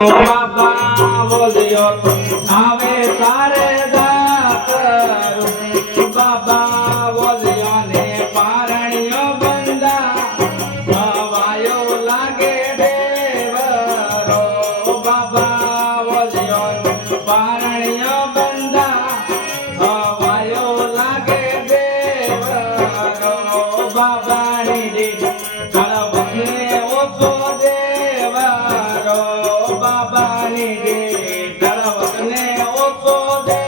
બાબા બોલ્યો આવે તારે દાતરું બાબા for them.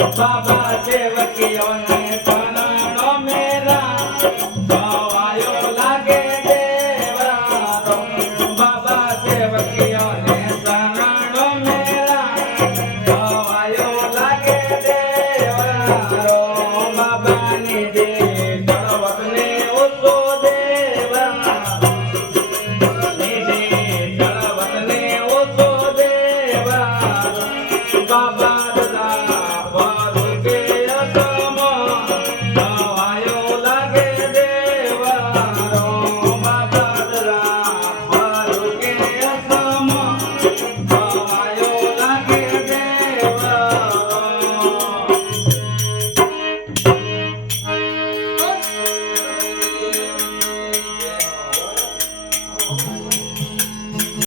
બાબા દેવકીઓને પરણો મેરા ગવાયો લાગે દેવરારો બાબા દેવકીઓને પરણો મેરા ગવાયો લાગે